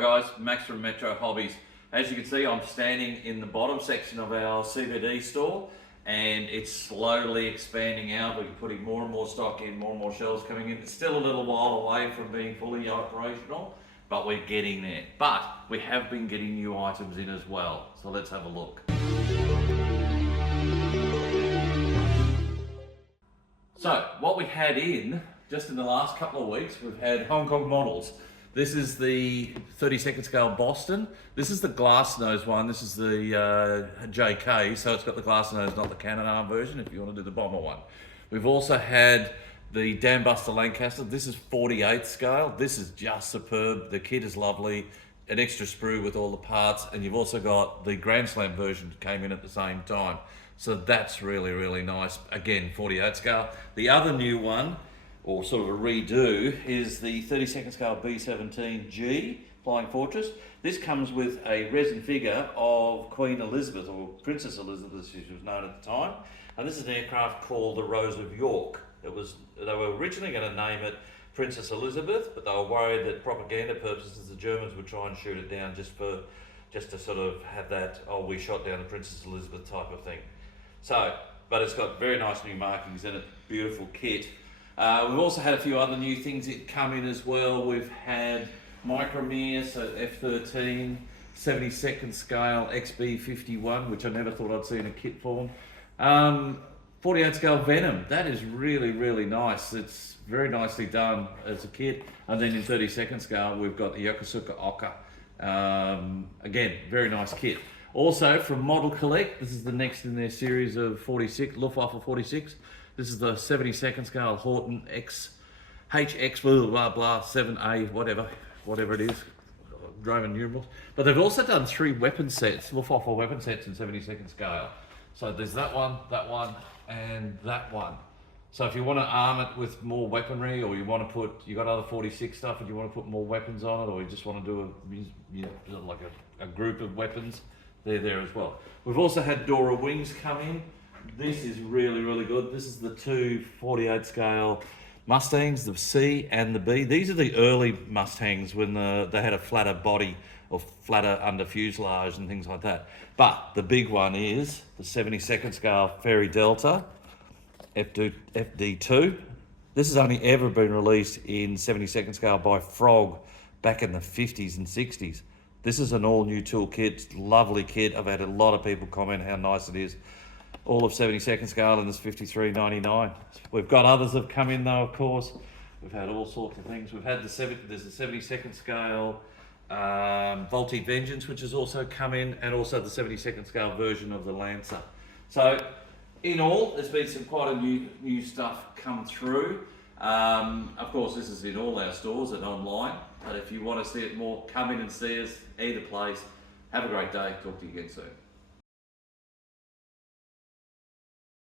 Hi guys, Max from Metro Hobbies. As you can see, I'm standing in the bottom section of our CBD store and it's slowly expanding out. We're putting more and more stock in, more and more shelves coming in. It's still a little while away from being fully operational, but we're getting there. But we have been getting new items in as well. So let's have a look. So what we had in, just in the last couple of weeks, we've had Hong Kong models. This is the 32nd scale Boston. This is the glass nose one. This is the JK, so it's got the glass nose, not the cannon arm version, if you want to do the bomber one. We've also had the Dam Buster Lancaster. This is 48th scale. This is just superb. The kit is lovely. An extra sprue with all the parts, and you've also got the Grand Slam version came in at the same time. So that's really, really nice. Again, 48 scale. The other new one, or sort of a redo, is the 32nd scale B17G Flying Fortress. This comes with a resin figure of Queen Elizabeth, or Princess Elizabeth as she was known at the time. And this is an aircraft called the Rose of York. They were originally going to name it Princess Elizabeth, but they were worried that propaganda purposes the Germans would try and shoot it down just to sort of have that, oh, we shot down the Princess Elizabeth type of thing. So, but it's got very nice new markings in it, beautiful kit. We've also had a few other new things that come in as well. We've had Micromere, so F13, 72nd scale XB51, which I never thought I'd see in a kit form. 48 scale Venom, that is really, really nice. It's very nicely done as a kit. And then in 32nd scale, we've got the Yokosuka Oka. Again, very nice kit. Also from Model Collect, this is the next in their series of 46, Luftwaffe 46. This is the 72nd scale Horton X, HX, blah, blah, blah, 7A, whatever it is, Roman numerals. But they've also done 3 weapon sets, Luftwaffe weapon sets in 72nd scale. So there's that one, and that one. So if you want to arm it with more weaponry, or you want to put, you got other 46 stuff and you want to put more weapons on it, or you just want to do like a group of weapons, they're there as well. We've also had Dora wings come in. This is really, really good. This is the 2 48 scale Mustangs, the C and the B. These are the early Mustangs when they had a flatter body or flatter under fuselage and things like that. But the big one is the 72nd scale Ferry Delta FD2. This has only ever been released in 72nd scale by Frog back in the 50s and 60s. This is an all new tool kit, lovely kit. I've had a lot of people comment how nice it is. All of 72nd scale, and it's $53.99. We've got others that have come in though, of course. We've had all sorts of things. We've had there's the 72nd scale Volti Vengeance, which has also come in, and also the 72nd scale version of the Lancer. So in all, there's been some quite a new stuff come through. Of course, this is in all our stores and online, but if you want to see it more, come in and see us, either place. Have a great day. Talk to you again soon.